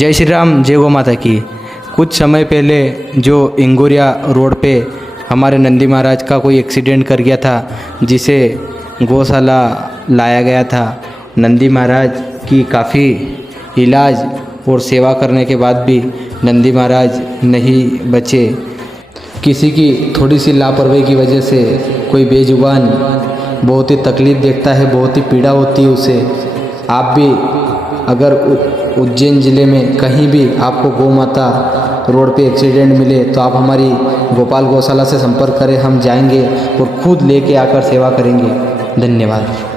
जय श्री राम, जय गौ माता की। कुछ समय पहले जो इंगोरिया रोड पे हमारे नंदी महाराज का कोई एक्सीडेंट कर गया था, जिसे गौशाला लाया गया था। नंदी महाराज की काफ़ी इलाज और सेवा करने के बाद भी नंदी महाराज नहीं बचे। किसी की थोड़ी सी लापरवाही की वजह से कोई बेजुबान बहुत ही तकलीफ़ देखता है, बहुत ही पीड़ा होती है उसे। आप भी अगर उज्जैन ज़िले में कहीं भी आपको गौ माता रोड पे एक्सीडेंट मिले तो आप हमारी गोपाल गौशाला से संपर्क करें। हम जाएंगे और खुद लेके आकर सेवा करेंगे। धन्यवाद।